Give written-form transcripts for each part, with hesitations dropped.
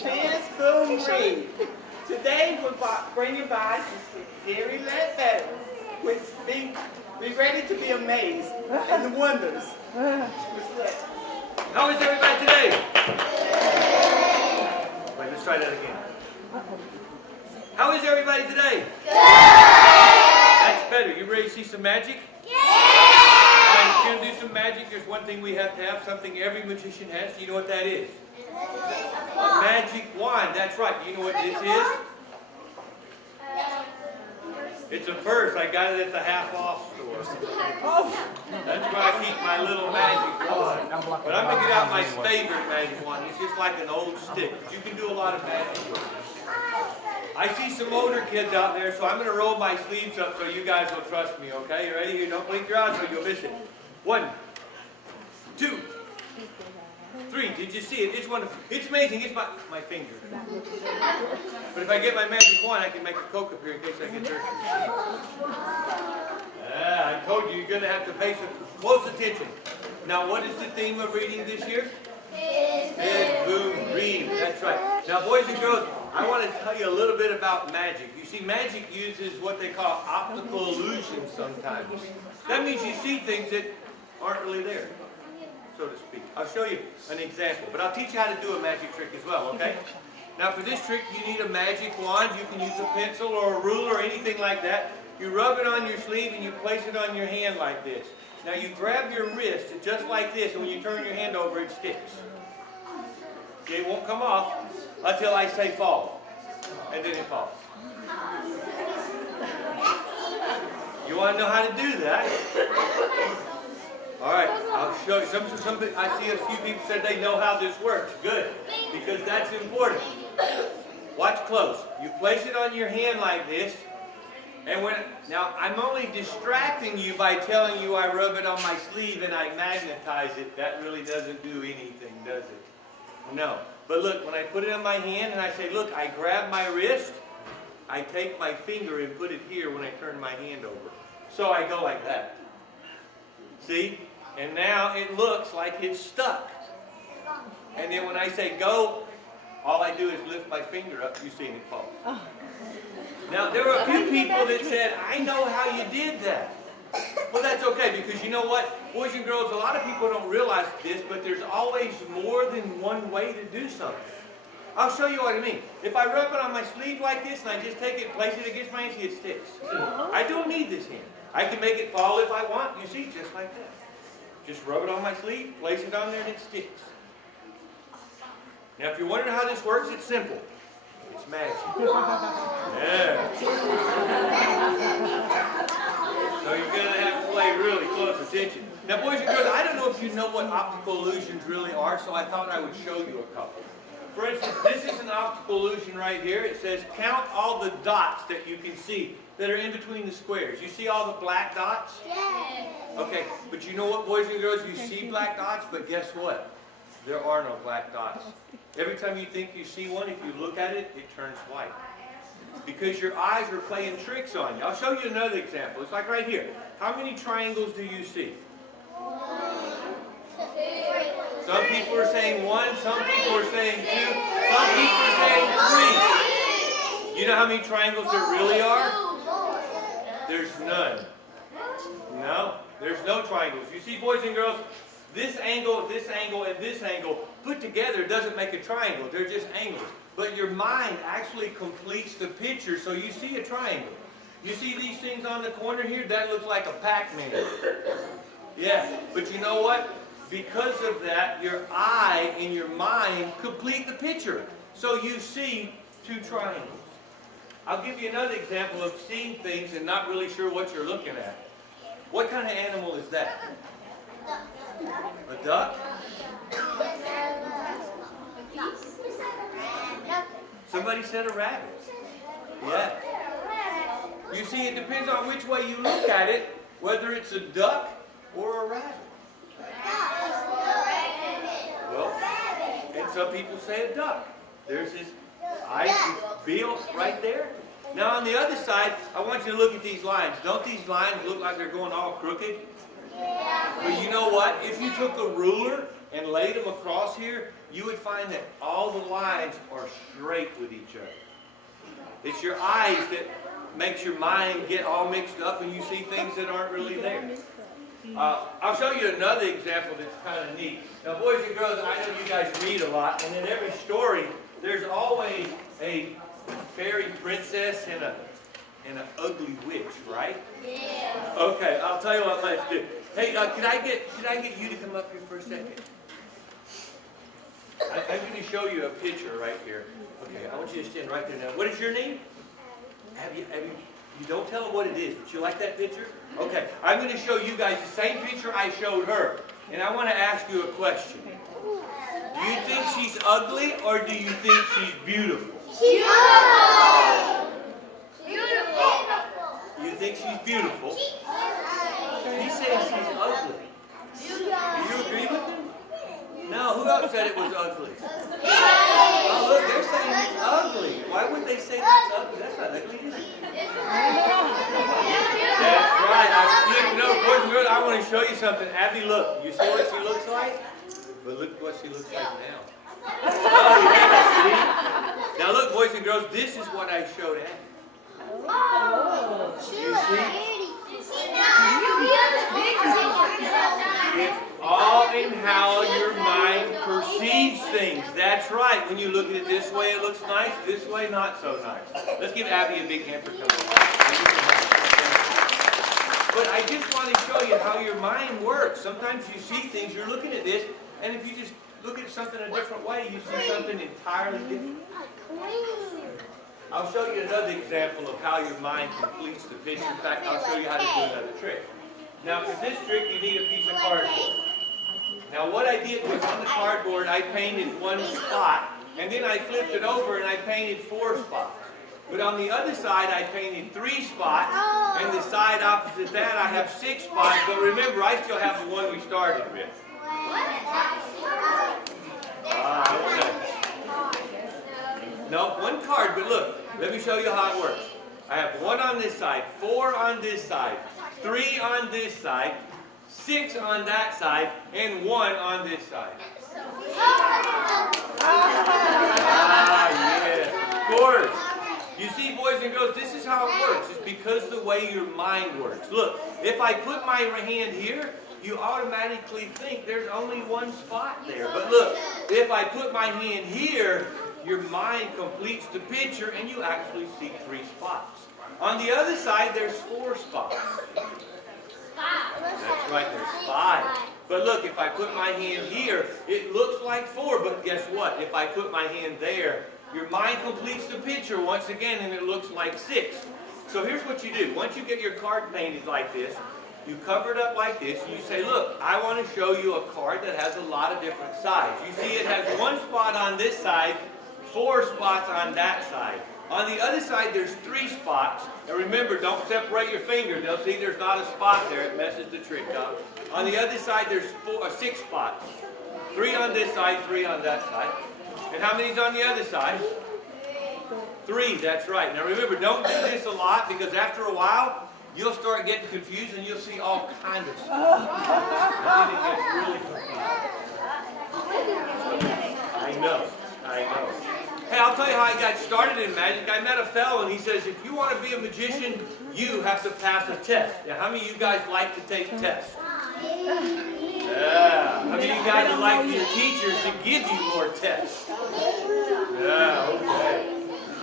Fizz, Boom, Reed. Today we're bringing by Gary Ledbetter, which be ready to be amazed at the wonders. How is everybody today? Wait, let's try that again. How is everybody today? Good! That's better. You ready to see some magic? Yeah! All right, if you're going to do some magic, there's one thing we have to have, something every magician has. Do you know what that is? A magic wand. That's right. Do you know what this is? It's a purse. I got it at the half-off store. That's where I keep my little magic wand. But I'm going to get out my favorite magic wand. It's just like an old stick. But you can do a lot of magic with it. I see some older kids out there, so I'm going to roll my sleeves up so you guys will trust me, okay? You ready? You don't blink your eyes or you'll miss it. 1, 2, 3. Did you see it? It's wonderful. It's amazing. It's my finger. But if I get my magic wand, I can make a Coke up here in case I get dirty. I told you, you're going to have to pay some close attention. Now, what is the theme of reading this year? Fizz, Boom, Read. That's right. Now, boys and girls, I want to tell you a little bit about magic. You see, magic uses what they call optical illusion sometimes. That means you see things that aren't really there, so to speak. I'll show you an example, but I'll teach you how to do a magic trick as well, okay? Now, for this trick, you need a magic wand. You can use a pencil or a ruler or anything like that. You rub it on your sleeve and you place it on your hand like this. Now, you grab your wrist just like this, and when you turn your hand over, it sticks. It won't come off until I say fall, and then it falls. You want to know how to do that? All right, I'll show you. I see a few people said they know how this works. Good, because that's important. Watch close. You place it on your hand like this, and now I'm only distracting you by telling you I rub it on my sleeve and I magnetize it. That really doesn't do anything, does it? No. But look, when I put it on my hand and I say, look, I grab my wrist, I take my finger and put it here when I turn my hand over. So I go like that. See? And now it looks like it's stuck. And then when I say go, all I do is lift my finger up. You see, and it falls. Now, there were a few people that said, I know how you did that. Well, that's okay, because you know what? Boys and girls, a lot of people don't realize this, but there's always more than one way to do something. I'll show you what I mean. If I rub it on my sleeve like this, and I just take it, place it against my hand, see, it sticks. I don't need this hand. I can make it fall if I want, you see, just like that. Just rub it on my sleeve, place it on there, and it sticks. Now, if you're wondering how this works, it's simple. It's magic. Yeah. So you're going to have to pay really close attention. Now, boys and girls, I don't know if you know what optical illusions really are, so I thought I would show you a couple. For instance, this is an optical illusion right here. It says, count all the dots that you can see that are in between the squares. You see all the black dots? Yeah. Okay, but you know what, boys and girls? You see black dots, but guess what? There are no black dots. Every time you think you see one, if you look at it, it turns white. Because your eyes are playing tricks on you. I'll show you another example. It's like right here. How many triangles do you see? 1, 2, 3. Some people are saying 1, some people are saying 2, some people are saying 3. You know how many triangles there really are? There's none. No, there's no triangles. You see, boys and girls, this angle, and this angle put together doesn't make a triangle. They're just angles. But your mind actually completes the picture, so you see a triangle. You see these things on the corner here? That looks like a Pac-Man. Yeah, but you know what? Because of that, your eye and your mind complete the picture. So you see 2 triangles. I'll give you another example of seeing things and not really sure what you're looking at. What kind of animal is that? A duck? Somebody said a rabbit. Yeah. You see, it depends on which way you look at it, whether it's a duck or a rabbit. Well, and some people say a duck. There's his eyes, his bill right there. Now on the other side, I want you to look at these lines. Don't these lines look like they're going all crooked? But you know what? If you took a ruler and laid them across here, you would find that all the lines are straight with each other. It's your eyes that makes your mind get all mixed up and you see things that aren't really there. I'll show you another example that's kind of neat. Now, boys and girls, I know you guys read a lot, and in every story, there's always a fairy princess and an ugly witch, right? Yeah. Okay, I'll tell you what let's do. Hey, can I get you to come up here for a second? I'm going to show you a picture right here. Okay, I want you to stand right there now. What is your name? You don't tell them what it is, but you like that picture? Okay, I'm going to show you guys the same picture I showed her. And I want to ask you a question. Do you think she's ugly or do you think she's beautiful? Beautiful. Beautiful. You think she's beautiful? He's saying she's ugly. Do you agree with him? No, who else said it was ugly? Oh, look, they're saying it's ugly. Why would they say that's ugly? That's not ugly, is it? That's right. Boys and girls, I want to show you something. Abby, look. You see what she looks like? But look what she looks like now. Oh, yeah, see? Now look, boys and girls, this is what I showed Abby. You see? It's all in how your mind perceives things. That's right. When you look at it this way, it looks nice. This way, not so nice. Let's give Abby a big hand for coming. But I just want to show you how your mind works. Sometimes you see things, you're looking at this, and if you just look at something a different way, you see something entirely different. I'll show you another example of how your mind completes the picture. In fact, I'll show you how to do another trick. Now, for this trick, you need a piece of cardboard. Now, what I did was on the cardboard, I painted one spot, and then I flipped it over and I painted 4 spots. But on the other side, I painted 3 spots, and the side opposite that, I have 6 spots. But remember, I still have the one we started with. Okay. No, 1 card, but look, let me show you how it works. I have 1 on this side, 4 on this side, 3 on this side, 6 on that side, and 1 on this side. Yeah, of course. You see, boys and girls, this is how it works. It's because the way your mind works. Look, if I put my hand here, you automatically think there's only 1 spot there. But look, if I put my hand here, your mind completes the picture and you actually see 3 spots. On the other side, there's 4 spots. That's right, there's 5. But look, if I put my hand here, it looks like 4, but guess what? If I put my hand there, your mind completes the picture once again and it looks like 6. So here's what you do. Once you get your card painted like this, you cover it up like this, and you say, look, I want to show you a card that has a lot of different sides. You see it has 1 spot on this side, 4 spots on that side. On the other side, there's 3 spots. And remember, don't separate your finger. They'll see there's not a spot there. It messes the trick up. On the other side, there's 6 spots. 3 on this side, 3 on that side. And how many's on the other side? 3, that's right. Now remember, don't do this a lot because after a while, you'll start getting confused and you'll see all kinds of stuff. And then it gets really confusing. I know. Hey, I'll tell you how I got started in magic. I met a fellow and he says, if you want to be a magician, you have to pass a test. Now, how many of you guys like to take tests? Yeah. How many of you guys would like your teachers to give you more tests? Yeah, okay.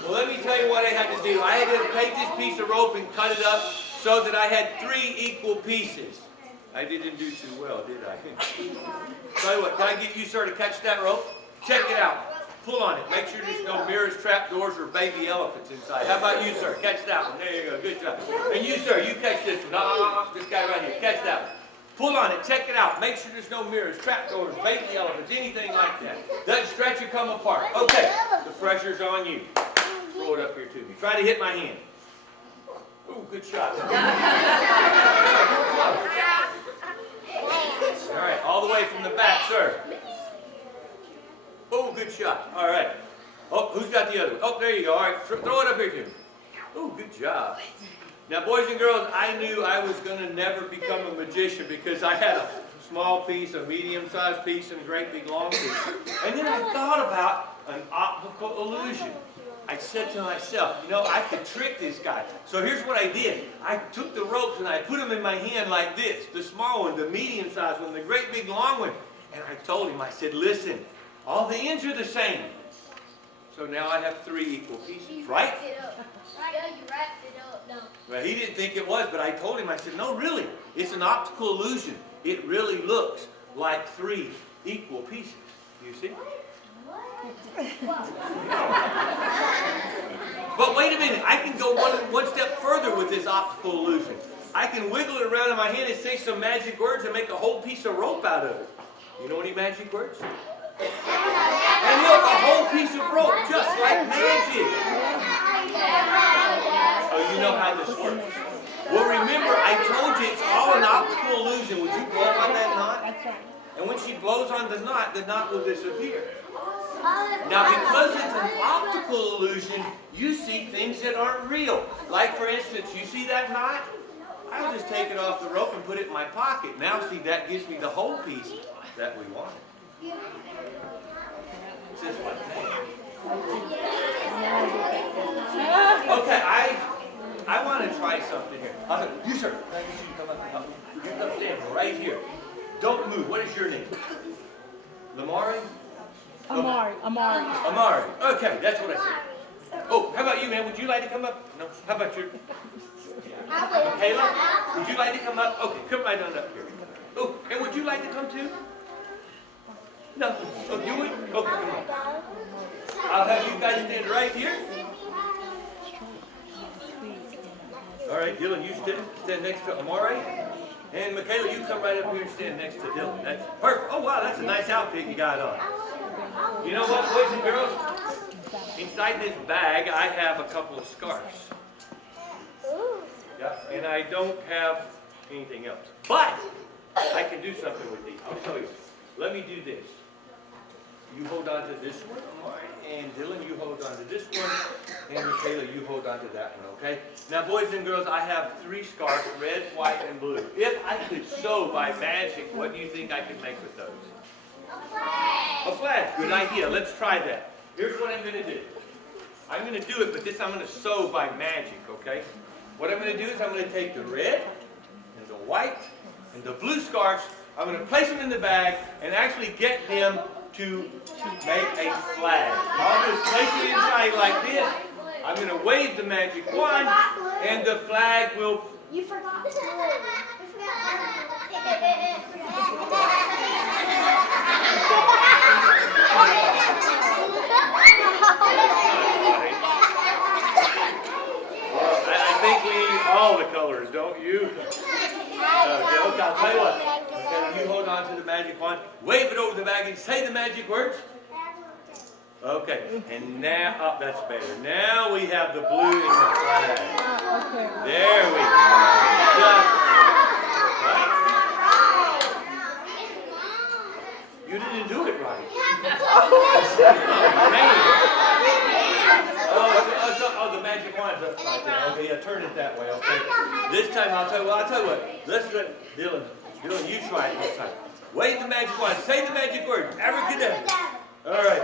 Well, let me tell you what I had to do. I had to take this piece of rope and cut it up so that I had 3 equal pieces. I didn't do too well, did I? Tell you what, can I get you, sir, to catch that rope? Check it out. Pull on it. Make sure there's no mirrors, trapdoors, or baby elephants inside. How about you, sir? Catch that one. There you go. Good job. And you, sir, you catch this one. This guy right here. Catch that one. Pull on it. Check it out. Make sure there's no mirrors, trapdoors, baby elephants, anything like that. Doesn't stretch or come apart. Okay. The pressure's on you. Throw it up here to me. Try to hit my hand. Ooh, good shot. All right. All the way from the back, sir. Oh, good shot. All right. Oh, who's got the other one? Oh, there you go. All right. Throw it up here to me. Oh, good job. Now, boys and girls, I knew I was going to never become a magician because I had a small piece, a medium-sized piece, and a great big long piece. And then I thought about an optical illusion. I said to myself, you know, I could trick this guy. So here's what I did. I took the ropes and I put them in my hand like this. The small one, the medium-sized one, the great big long one. And I told him, I said, listen, all the ends are the same. So now I have 3 equal pieces, right? Yeah, you wrapped it up. No. Well, he didn't think it was, but I told him, I said, no, really, it's an optical illusion. It really looks like 3 equal pieces. You see? But wait a minute, I can go one step further with this optical illusion. I can wiggle it around in my hand and say some magic words and make a whole piece of rope out of it. You know any magic words? And look, a whole piece of rope, just like magic. Oh, you know how this works. Well, remember, I told you it's all an optical illusion. Would you blow on that knot? And when she blows on the knot will disappear. Now, because it's an optical illusion, you see things that aren't real. Like, for instance, you see that knot? I'll just take it off the rope and put it in my pocket. Now, see, that gives me the whole piece that we wanted. Just like that. Okay, I want to try something here. You, sir. You come up. You come stand right here. Don't move. What is your name? Lamari? Amari. Amari. Okay, that's what I said. Oh, how about you, man? Would you like to come up? No. How about you? Kayla? Would you like to come up? Okay, come right on up here. Oh, and would you like to come too? No. Oh, you would? Okay, come on. I'll have you guys stand right here. All right, Dylan, you stand next to Amari. And Michaela, you come right up here and stand next to Dylan. That's perfect. Oh, wow, that's a nice outfit you got on. You know what, boys and girls? Inside this bag, I have a couple of scarves. Yeah, and I don't have anything else. But I can do something with these. I'll show you. Let me do this. You hold on to this one, and Dylan, you hold on to this one, and Michaela, you hold on to that one, okay? Now, boys and girls, I have 3 scarves, red, white, and blue. If I could sew by magic, what do you think I could make with those? A flag. Good idea. Let's try that. Here's what I'm going to do. I'm going to do it, but this I'm going to sew by magic, okay? What I'm going to do is I'm going to take the red, and the white, and the blue scarves. I'm going to place them in the bag and actually get them to make a flag. I'll just place it inside like this. I'm going to wave the magic wand, and the flag will... You forgot. I think we need all the colors, don't you? Okay, I'll tell you what. Okay, you hold on to the magic wand, wave it over the bag, and say the magic words. Okay, and now, oh, that's better. Now we have the blue in the flag. There we go. Just right. You didn't do it right. Oh, the magic wand's upside down. Okay, yeah, turn it that way, okay? This time, I'll tell you what. Let's let Dylan, you try it this time. Wave the magic wand. Say the magic word. Abracadabra. All right.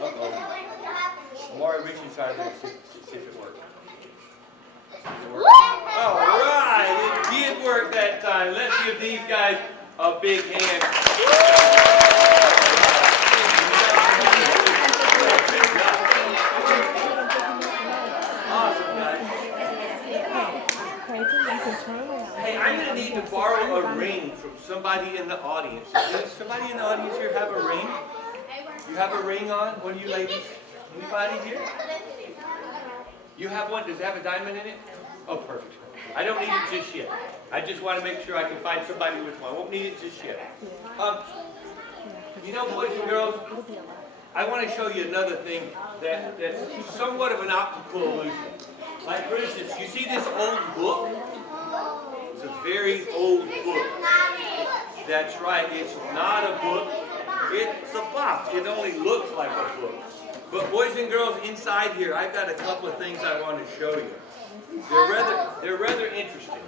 Uh-oh. Amari, reach inside there and see if it works. All right. It did work that time. Let's give these guys a big hand. Awesome, guys. Hey, I'm going to need to borrow a ring from somebody in the audience. Does somebody in the audience here have a ring? You have a ring on? One of you ladies? Anybody here? You have one? Does it have a diamond in it? Oh, perfect. I don't need it just yet. I just want to make sure I can find somebody with one. I won't need it just yet. You know, boys and girls, I want to show you another thing that's somewhat of an optical illusion. Like, for instance, you see this old book? It's a very old book. That's right, it's not a book. It's a box. It only looks like a book. But boys and girls, inside here, I've got a couple of things I want to show you. They're rather interesting.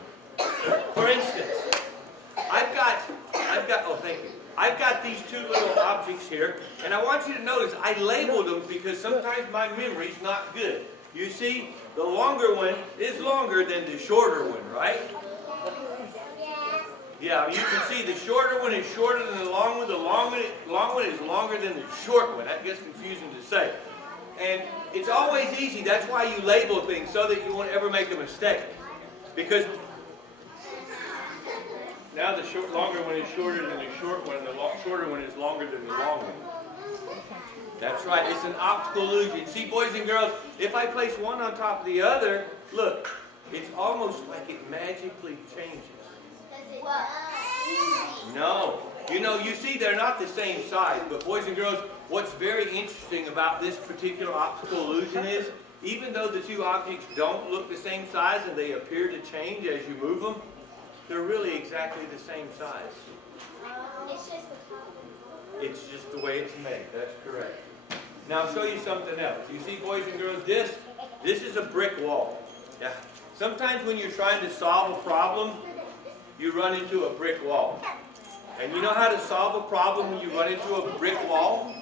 For instance, I've got oh, thank you. I've got these two little objects here, and I want you to notice I labeled them because sometimes my memory's not good. You see, the longer one is longer than the shorter one, right? Yeah, you can see the shorter one is shorter than the long one. The long one is longer than the short one. That gets confusing to say. And it's always easy. That's why you label things, so that you won't ever make a mistake. Because now the longer one is shorter than the short one, and the shorter one is longer than the long one. That's right. It's an optical illusion. See, boys and girls, if I place one on top of the other, look, it's almost like it magically changes. No. You know, you see they're not the same size, but boys and girls, what's very interesting about this particular optical illusion is, even though the two objects don't look the same size and they appear to change as you move them, they're really exactly the same size. It's just the way it's made. That's correct. Now I'll show you something else. You see, boys and girls, this is a brick wall. Yeah. Sometimes when you're trying to solve a problem, you run into a brick wall. And you know how to solve a problem when you run into a brick wall?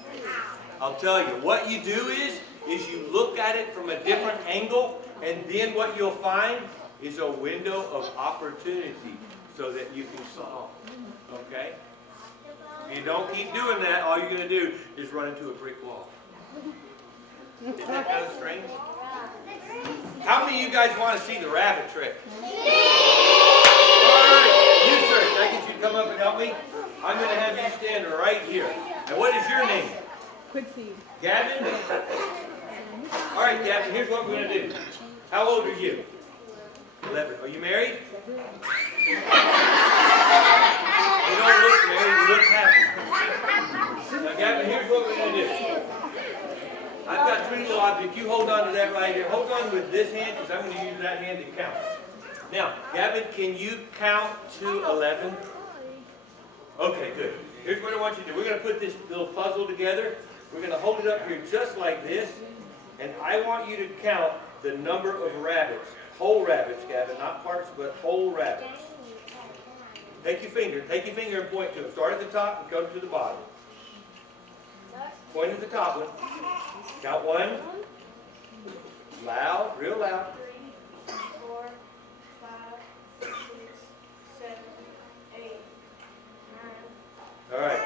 I'll tell you. What you do is you look at it from a different angle, and then what you'll find is a window of opportunity so that you can solve. Okay? If you don't keep doing that, all you're going to do is run into a brick wall. Isn't that kind of strange? How many of you guys want to see the rabbit trick? You, sir, can I get you to come up and help me? I'm going to have you stand right here. And what is your name? Quincy. Gavin? All right, Gavin, here's what we're going to do. How old are you? 11. Are you married? You don't look married, you look happy. Now, Gavin, here's what we're going to do. I've got three little objects. You hold on to that right here. Hold on with this hand, because I'm going to use that hand to count. Now, Gavin, can you count to 11? Okay, good. Here's what I want you to do. We're going to put this little puzzle together. We're going to hold it up here just like this. And I want you to count the number of rabbits. Whole rabbits, Gavin. Not parts, but whole rabbits. Take your finger and point to it. Start at the top and go to the bottom. Point at the top one. Count one. Loud, real loud. 3, 4, 5, 6, 7, 8, 9. All right.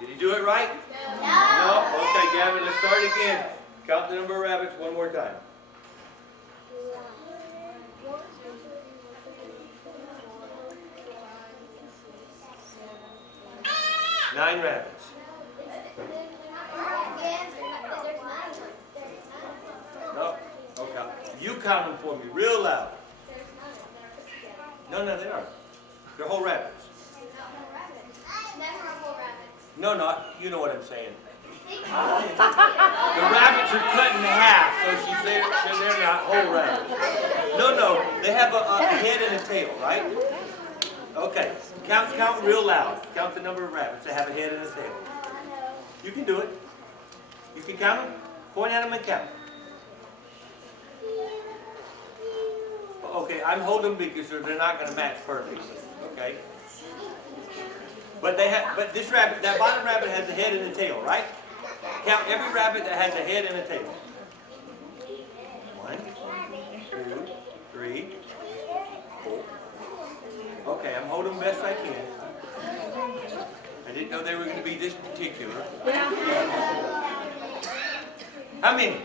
Did you do it right? No. No? Okay, Gavin, let's start again. Count the number of rabbits one more time. 9 rabbits. No? Okay. You count them for me real loud. No, they aren't. They're whole rabbits. No, you know what I'm saying. The rabbits are cut in half, so they're not whole rabbits. No, they have a head and a tail, right? Okay, count real loud. Count the number of rabbits that have a head and a tail. You can do it. You can count them. Point at them and count. Okay, I'm holding them because they're not going to match perfectly. Okay. But this rabbit, that bottom rabbit has a head and a tail, right? Count every rabbit that has a head and a tail. 1, 2, 3, 4. Okay, I'm holding them best I can. I didn't know they were going to be this particular. How many?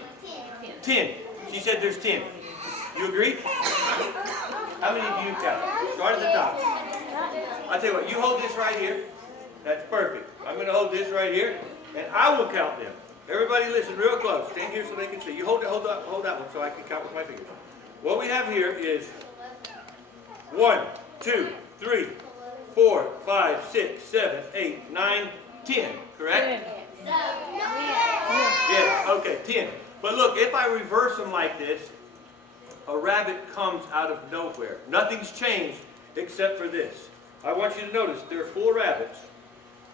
10. She said there's 10. You agree? How many do you count? Start at the top. I'll tell you what, you hold this right here. That's perfect. I'm going to hold this right here, and I will count them. Everybody listen real close. Stand here so they can see. You hold that one so I can count with my fingers. What we have here is 1, 2, 3, 4, 5, 6, 7, 8, 9, 10. Correct? Yes. Okay, 10. But look, if I reverse them like this, a rabbit comes out of nowhere. Nothing's changed except for this. I want you to notice there are 4 rabbits.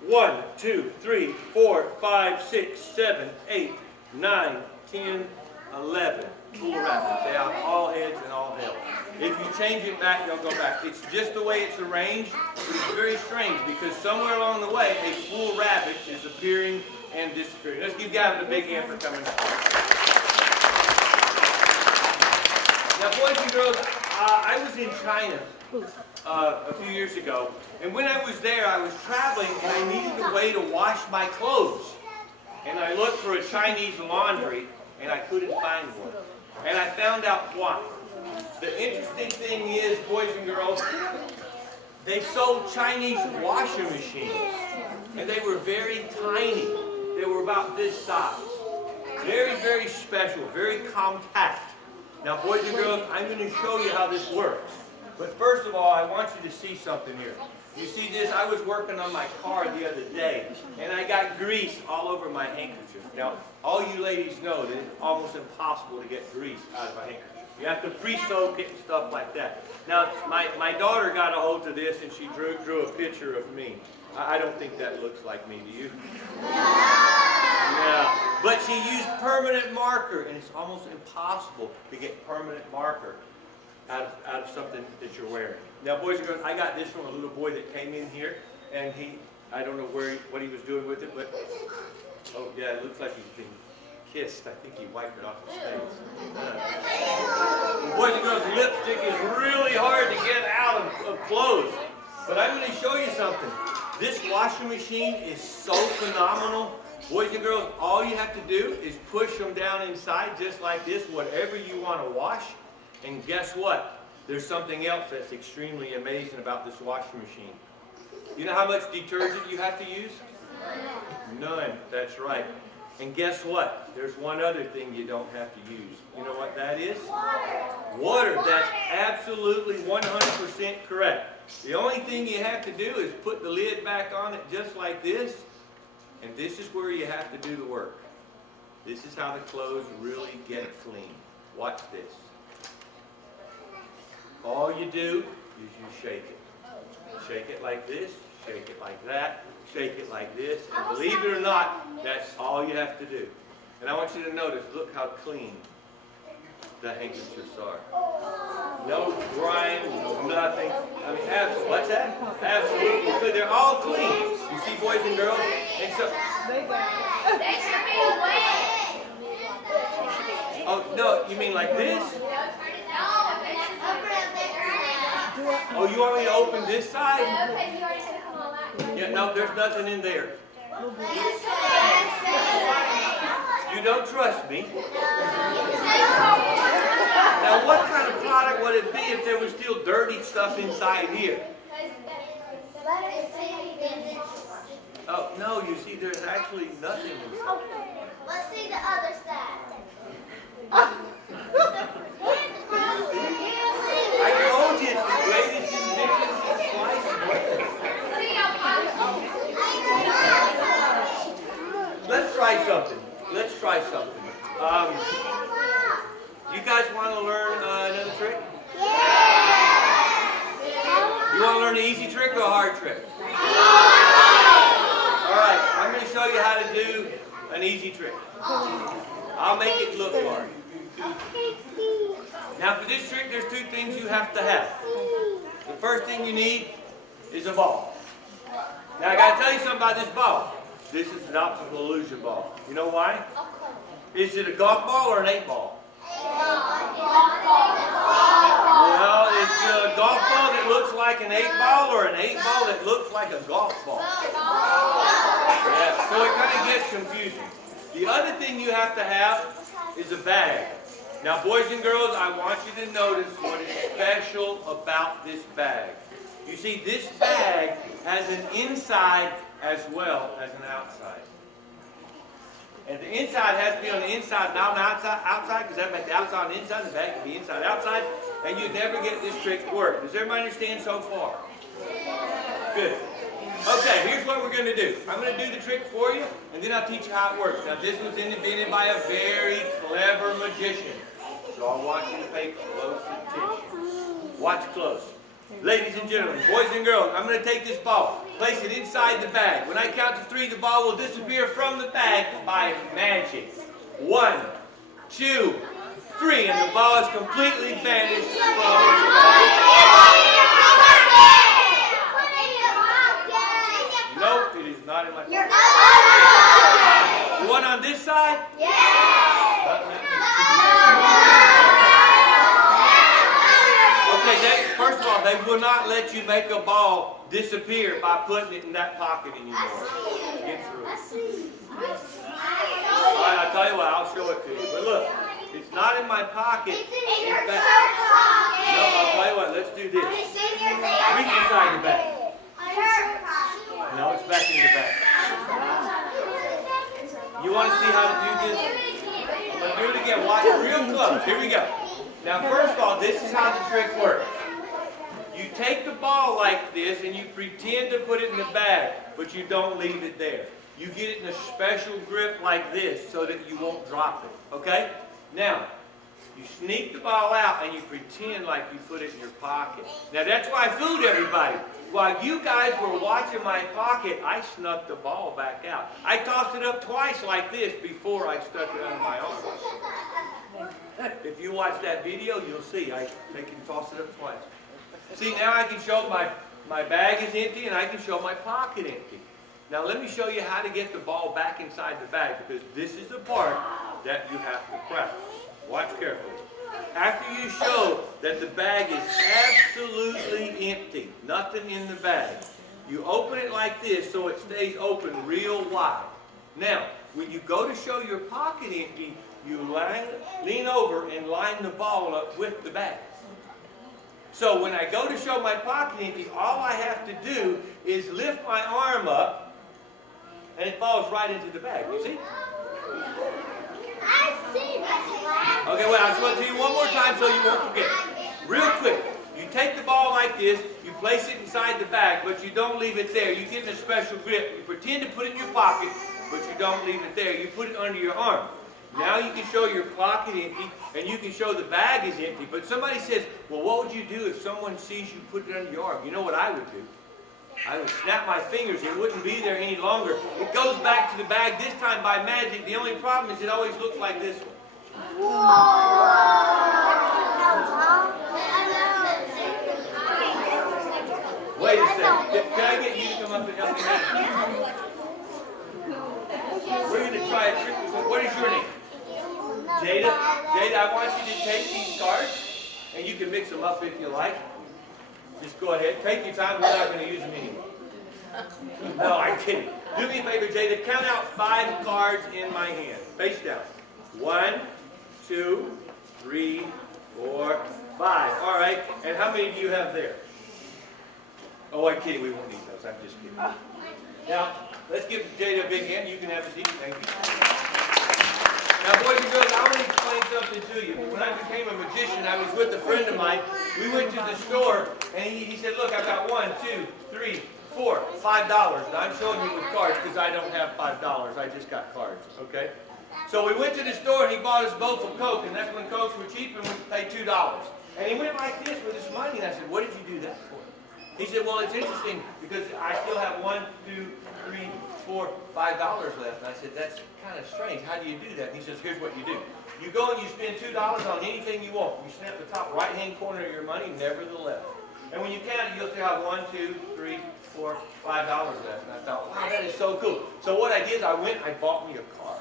1, 2, 3, 4, 5, 6, 7, 8, 9, 10, 11. Full wrap. Say out all heads and all health. If you change it back, they'll go back. It's just the way it's arranged, but it's very strange because somewhere along the way, a full rabbit is appearing and disappearing. Let's give Gavin a big hand for coming. Now, boys and girls, I was in China a few years ago, and when I was there, I was traveling, and I needed a way to wash my clothes. And I looked for a Chinese laundry, and I couldn't find one. And I found out why. The interesting thing is, boys and girls, they sold Chinese washing machines, and they were very tiny. They were about this size. Very, very special, very compact. Now, boys and girls, I'm going to show you how this works. But first of all, I want you to see something here. You see this? I was working on my car the other day, and I got grease all over my handkerchief. Now, all you ladies know that it's almost impossible to get grease out of a handkerchief. You have to pre-soak it and stuff like that. Now, my daughter got a hold of this, and she drew a picture of me. I don't think that looks like me, do you? Yeah. But she used permanent marker, and it's almost impossible to get permanent marker out of something that you're wearing. Now, boys and girls, I got this from a little boy that came in here, and I don't know what he was doing with it, but, oh yeah, it looks like he's been kissed. I think he wiped it off his face. Boys and girls, lipstick is really hard to get out of clothes. But I'm going to show you something. This washing machine is so phenomenal. Boys and girls, all you have to do is push them down inside just like this, whatever you want to wash. And guess what? There's something else that's extremely amazing about this washing machine. You know how much detergent you have to use? None. That's right. And guess what? There's one other thing you don't have to use. You know what that is? Water. That's absolutely 100% correct. The only thing you have to do is put the lid back on it just like this. And this is where you have to do the work. This is how the clothes really get clean. Watch this. All you do is you shake it. Shake it like this, shake it like that, shake it like this, and believe it or not, that's all you have to do. And I want you to notice, look how clean the handkerchiefs are. No grime, no nothing. I mean, what's that? Absolutely clean. They're all clean. You see, boys and girls? And so, They should be wet. oh, no, you mean like this? Oh, you want me to open this side? Yeah, no, there's nothing in there. You don't trust me. Now, what kind of product would it be if there was still dirty stuff inside here? Oh, no, you see, there's actually nothing inside. Let's see the other side. I told you it's the greatest invention since sliced bread. Let's try something. Let's try something. You guys want to learn another trick? You want to learn an easy trick or a hard trick? All right, I'm going to show you how to do an easy trick. I'll make it look hard. Now for this trick, there's two things you have to have. The first thing you need is a ball. Now I got to tell you something about this ball. This is an optical illusion ball. You know why? Is it a golf ball or an 8-ball? Well, it's a golf ball that looks like an 8-ball or an 8-ball that looks like a golf ball. Yeah, so it kind of gets confusing. The other thing you have to have is a bag. Now, boys and girls, I want you to notice what is special about this bag. You see, this bag has an inside as well as an outside. And the inside has to be on the inside, not on the outside, because that makes the outside on the inside, the bag can be inside, outside, and you'd never get this trick to work. Does everybody understand so far? Good. Okay, here's what we're going to do. I'm going to do the trick for you, and then I'll teach you how it works. Now, this was invented by a very clever magician. So I want you to pay close attention. Watch close. Ladies and gentlemen, boys and girls, I'm going to take this ball, place it inside the bag. When I count to 3, the ball will disappear from the bag by magic. 1, 2, 3, and the ball is completely vanished from its bag. Nope, it is not in my pocket. The one on this side? Okay, first of all, they will not let you make a ball disappear by putting it in that pocket anymore. Get through. Alright, I'll tell you what, I'll show it to you. But look, it's not in my pocket. In fact, no, I'll tell you what, let's do this. Reach inside the bag. No, it's back in the bag. You want to see how to do this? Let's do it again. Watch it real close. Here we go. Now, first of all, this is how the trick works. You take the ball like this and you pretend to put it in the bag, but you don't leave it there. You get it in a special grip like this so that you won't drop it. Okay? Now, you sneak the ball out and you pretend like you put it in your pocket. Now, that's why I fooled everybody. While you guys were watching my pocket, I snuck the ball back out. I tossed it up twice like this before I stuck it under my arm. If you watch that video, you'll see I can toss it up twice. See, now I can show my bag is empty and I can show my pocket empty. Now let me show you how to get the ball back inside the bag, because this is the part that you have to practice. Watch carefully. After you show that the bag is absolutely empty, nothing in the bag, you open it like this so it stays open real wide. Now, when you go to show your pocket empty, you lean over and line the ball up with the bag. So when I go to show my pocket empty, all I have to do is lift my arm up and it falls right into the bag. You see? I see. Okay, well, I just want to tell you one more time so you won't forget. Real quick. You take the ball like this, you place it inside the bag, but you don't leave it there. You get in a special grip. You pretend to put it in your pocket, but you don't leave it there. You put it under your arm. Now you can show your pocket empty, and you can show the bag is empty. But somebody says, well, what would you do if someone sees you put it under your arm? You know what I would do? I would snap my fingers. It wouldn't be there any longer. It goes back to the bag, this time by magic. The only problem is it always looks like this one. Wait a second. Can I get you to come up and help me out? We're going to try a trick. What is your name? Jada? Jada, I want you to take these cards, and you can mix them up if you like. Just go ahead. Take your time. We're not going to use them anyway. No, I'm kidding. Do me a favor, Jada. Count out 5 cards in my hand. Face down. 1, 2, 3, 4, 5. All right. And how many do you have there? Oh, I'm kidding. We won't need those. I'm just kidding. Now, let's give Jada a big hand. You can have a seat. Thank you. Now, boys and girls, I want to explain something to you. When I became a magician, I was with a friend of mine. We went to the store, and he said, look, I've got 1, 2, 3, 4, $5. Now, I'm showing you with cards because I don't have $5. I just got cards, okay? So we went to the store, and he bought us both a Coke, and that's when Cokes were cheap, and we paid $2. And he went like this with his money, and I said, what did you do that for? He said, well, it's interesting because I still have 1, 2, 3, 4, $5 left. And I said, that's kind of strange. How do you do that? And he says, here's what you do. You go and you spend $2 on anything you want. You snap the top right-hand corner of your money, never the left. And when you count it, you'll still have 1, 2, 3, 4, $5 left. And I thought, wow, that is so cool. So what I did, I went, I bought me a car.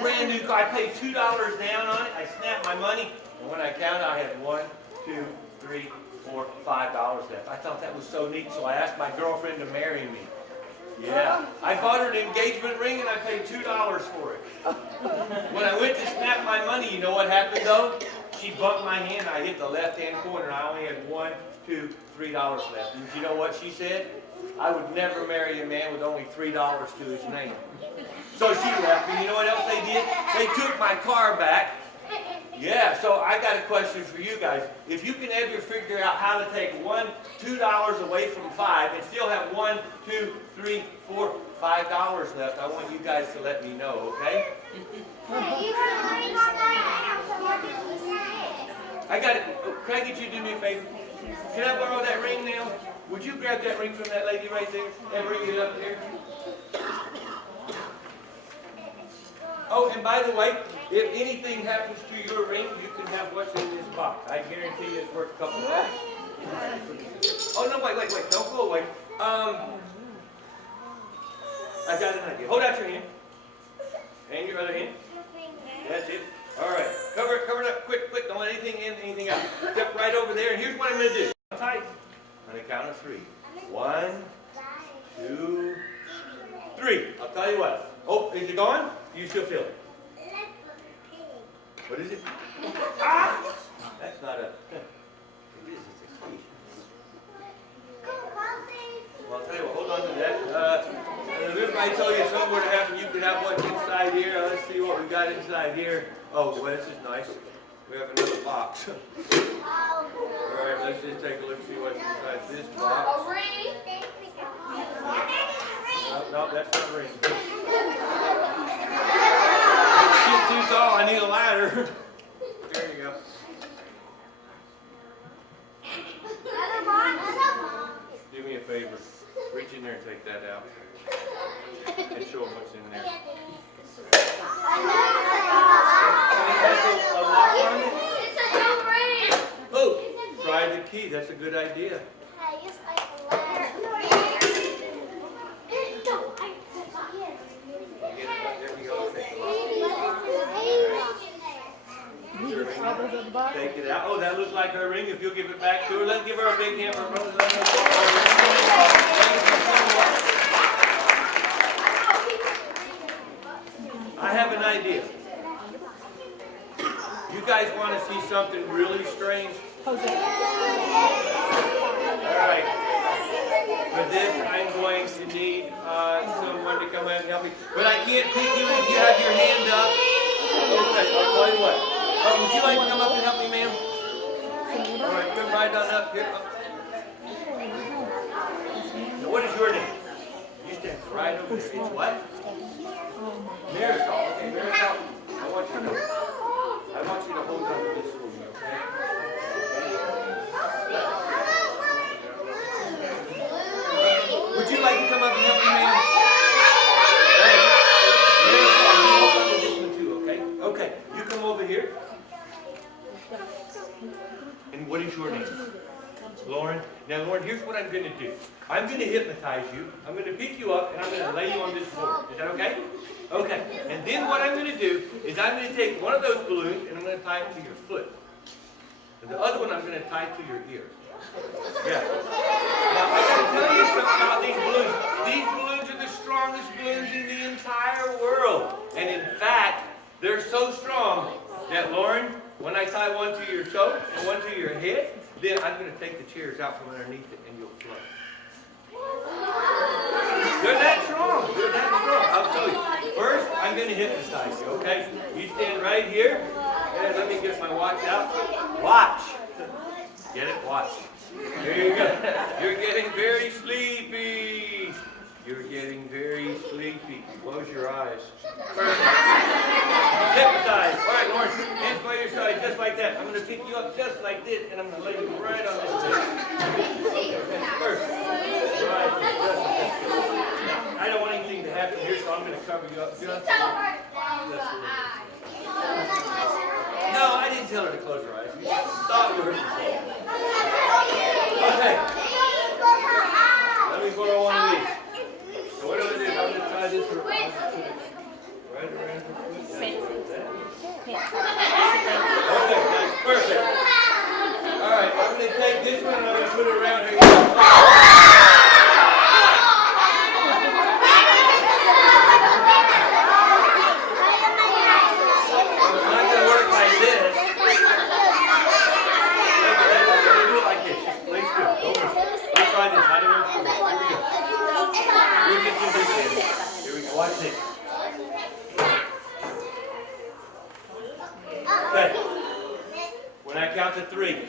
Brand new car. I paid $2 down on it. I snapped my money. And when I counted, I had 1, 2, 3, 4, $5 left. I thought that was so neat, so I asked my girlfriend to marry me. Yeah. I bought her an engagement ring and I paid $2 for it. When I went to snap my money, you know what happened though? She bumped my hand, I hit the left-hand corner, and I only had 1, 2, $3 left. And you know what she said? I would never marry a man with only $3 to his name. So she left me. You know what else they did? They took my car back. Yeah, so I got a question for you guys. If you can ever figure out how to take $2 away from 5 and still have 1, 2, 3, 4, $5 left, I want you guys to let me know, okay? I got it. Can I get you to do me a favor? Can I borrow that ring now? Would you grab that ring from that lady right there and bring it up here? Oh, and by the way, if anything happens to your ring, you can have what's in this box. I guarantee you it's worth a couple of dollars. Oh, no, wait. Don't go away. I got an idea. Hold out your hand. And your other hand. That's it. All right. Cover it up. Quick. Don't let anything in, anything out. Step right over there, and here's what I'm going to do. Tight. On the count of 3. 1, 2, 3. I'll tell you what. Oh, is it gone? Do you still feel it? What is it? Ah! That's not a... It is. It's a key. Well, I'll tell you what. Hold on to that. If I tell you something were to happen, you can have what's inside here. Let's see what we got inside here. Oh, well, this is nice. We have another box. All right, let's just take a look and see what's inside this box. A ring. No, that's not a ring. It's too tall. I need a ladder. There you go. Do me a favor. Reach in there and take that out. And show them what's in there. It's a new ring. Oh, try the key. That's a good idea. Take it out. Oh, that looks like her ring. If you'll give it back to her, let's give her a big hand for her brother. I have an idea. You guys want to see something really strange? All right. For this, I'm going to need someone to come out and help me. But I can't pick you if you have your hand up. Okay, I'll tell you what. Would you like to come up and help me, ma'am? All right, come right on up here. Now, what is your name? You stand right over there. It's what? Miracle. Okay, Miracle. I want you to hold on to this for me, okay? Would you like to come up and help me, ma'am? Hey, Miracle, you hold on to this one too, okay? Okay, you come over here. And what is your name? Lauren. Now, Lauren, here's what I'm going to do. I'm going to hypnotize you. I'm going to pick you up, and I'm going to lay you on this floor. Is that okay? Okay. And then what I'm going to do is I'm going to take one of those balloons, and I'm going to tie it to your foot. And the other one I'm going to tie to your ear. Yeah. Now, I got to tell you something about these balloons. These balloons are the strongest balloons in the entire world. And in fact, they're so strong that, Lauren, when I tie one to your toe and one to your head, then I'm going to take the chairs out from underneath it and you'll float. They're that strong. They're that strong. I'll tell you. First, I'm going to hypnotize you, okay? You stand right here. And let me get my watch out. Watch. Get it? Watch. There you go. You're getting very sleepy. You're getting very sleepy. Close your eyes. Perfect. Hypnotize. All right, Lauren. Hands by your side, just like that. I'm going to pick you up just like this, and I'm going to lay you right on this bed. Perfect. Right. I don't want anything to happen here, so I'm going to cover you up just a little bit. No, I didn't tell her to close her eyes. You just thought you heard me say it. Okay. Let me borrow one of these. So what I'm going to do is I'm going to tie this right around her foot. Okay, that's perfect. All right, I'm going to take this one and I'm going to put it around her. Watch this. Okay. When I count to 3,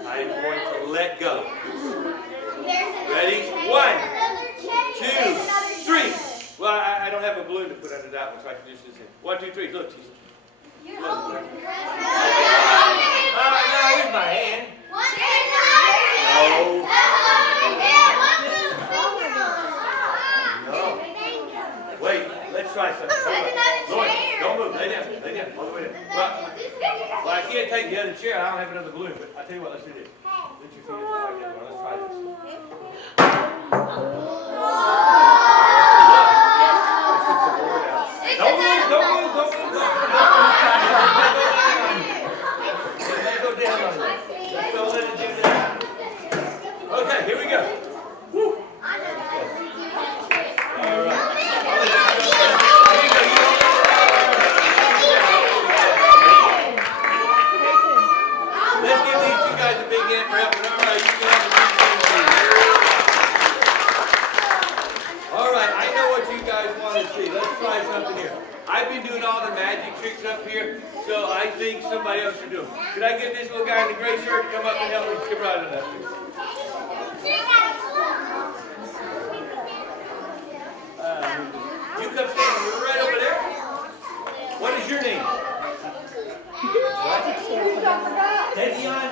I'm going to let go. Ready? 1, 2, 3. Well, I don't have a balloon to put under that one, so I can just use it. 1, 2, 3. Look, she's. You're holding it. No, here's my hand. No. Wait, let's try something. Lauren, don't Don't move. Lay down. Lay down. All the way down. Well, I can't take the other chair. I don't have another balloon. But I'll tell you what. Let's do this. Let your feet like that. Let's try this. Don't move. Don't move. Don't move. Let go down on it. Just don't let it do that. Okay, here we go. Woo. All right. Let's give these two guys a big hand for helping. All right, you can have a big hand. All right, I know what you guys want to see. Let's try something here. I've been doing all the magic tricks up here, so I think somebody else should do them. Could I get this little guy in the gray shirt to come up and help me? Come right on up here. You come stand. You're right over there. What is your name? Devion?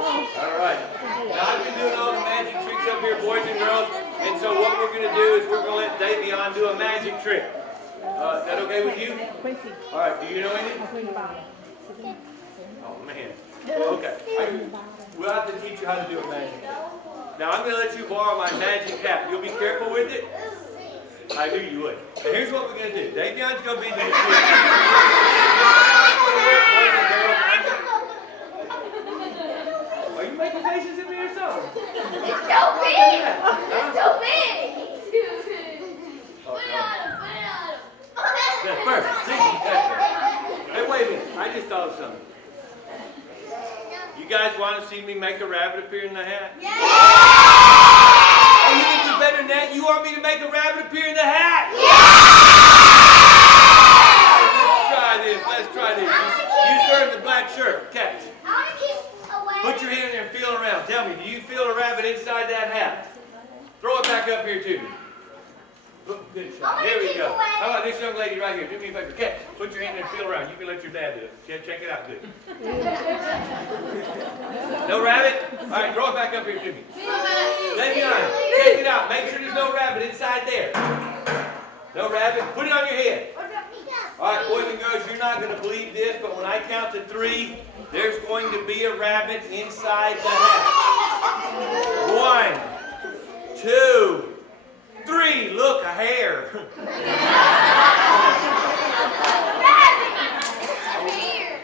All right. Now I've been doing all the magic tricks up here, boys and girls, and so what we're going to do is we're going to let Devion do a magic trick. Is that okay with you? All right. Do you know anything? Oh, man. Okay. We'll have to teach you how to do a magic trick. Now I'm going to let you borrow my magic hat. You'll be careful with it? I knew you would. Now here's what we're going to do. Davion's going to be the magician. Are you making faces at me or something? It's so big! It's so big! Oh, no. That's perfect. See? That's perfect. Hey, wait a minute. I just thought of something. You guys want to see me make a rabbit appear in the hat? Yeah! Oh, you can do better than that? You want me to make a rabbit appear in the hat? Yeah! Let's try this. You serve the black shirt. Catch. I want to keep away. Put your hand in there and feel around. Tell me, do you feel a rabbit inside that hat? Throw it back up here to me. Good shot. Here we go. How about this young lady right here? Do me a favor. Catch. Put your hand in there and feel around. You can let your dad do it. Check it out. Good. No rabbit? All right, throw it back up here to me. Devion, check it out. Make sure there's no rabbit inside there. No rabbit? Put it on your head. All right, boys and girls, you're not going to believe this, but when I count to 3, there's going to be a rabbit inside the hat. 1, 2, 3. Look, a hare.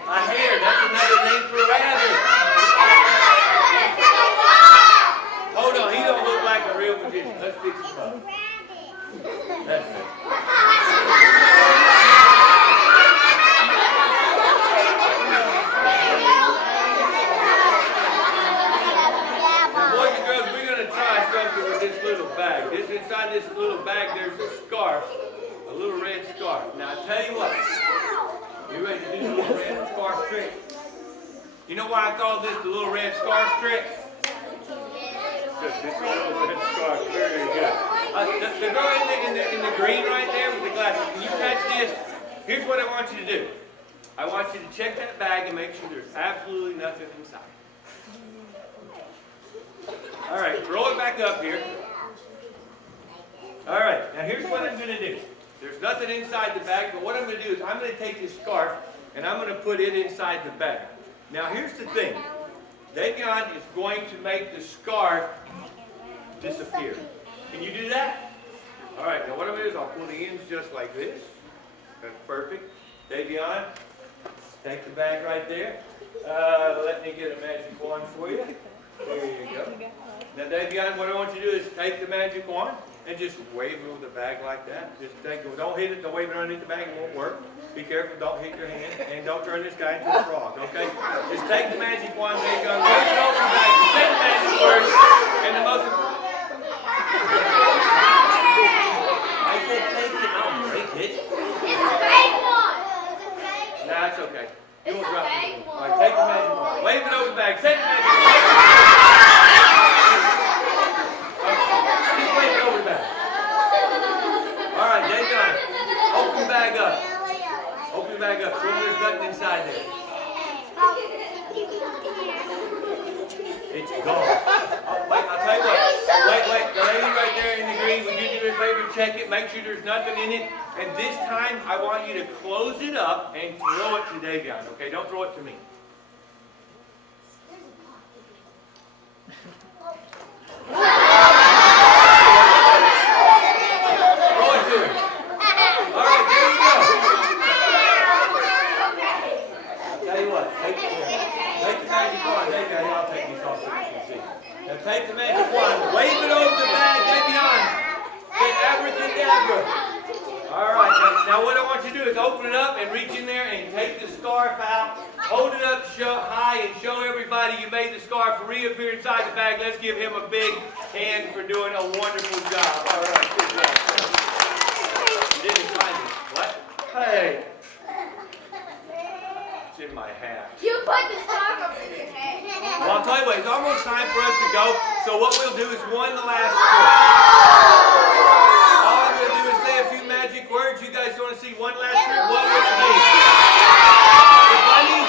A hare. That's another name for a rabbit. Hold on, he don't look like a real magician. Let's fix him up. That's it. This little bag. Inside this little bag, there's a scarf, a little red scarf. Now, I tell you what, you ready to do the little red scarf trick? You know why I call this the little red scarf trick? Because this little red scarf, very good. The girl in the green right there with the glasses, can you catch this? Here's what I want you to do. I want you to check that bag and make sure there's absolutely nothing inside. All right, throw it back up here. All right, now here's what I'm going to do. There's nothing inside the bag, but what I'm going to do is I'm going to take this scarf and I'm going to put it inside the bag. Now here's the thing. Devion is going to make the scarf disappear. Can you do that? All right, now what I'm going to do is I'll pull the ends just like this. That's perfect. Devion, take the bag right there. Let me get a magic wand for you. There you go. Now, Devion, what I want you to do is take the magic wand and just wave it over the bag like that. Just take it. Don't hit it. Don't wave it underneath the bag. It won't work. Be careful. Don't hit your hand. And don't turn this guy into a frog, okay? Just take the magic wand. There you go. Wave it over the bag. Say the magic words. And the most important... I said take it. I'll break it. It's a big one. Nah, it's okay. You won't drop it. All right, All take the magic wand. Wave it over the bag. Say the magic word. Just wave it over the bag. All right, Devion, open the bag up. Open the bag up. Show them there's nothing inside there. It's gone. Oh, wait, I'll tell you what. Wait. The lady right there in the green, would you do this favor, check it, make sure there's nothing in it. And this time, I want you to close it up and throw it to Davion, okay? Don't throw it to me. Throw it to him. All right, there you go. Tell you what, take the magic wand. Davion, I'll take these off so you can see. Now take the magic wand, wave it over the bag, Davion. Say abracadabra. All right, now what I want you to do is open it up and reach in there and take the scarf out. Hold it up high and show everybody you made the scarf reappear inside the bag. Let's give him a big hand for doing a wonderful job. All right, good job. You didn't find it. What? Hey. It's in my hat. You put the scarf up in your head. Well, I'll tell you what, it's almost time for us to go. So what we'll do is one last trick. All I'm going to do is say a few magic words. You guys want to see one last trick? What will it be? The bunny,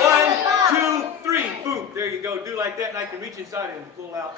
1, 2, 3, boom. There you go. Do like that, and I can reach inside and pull out.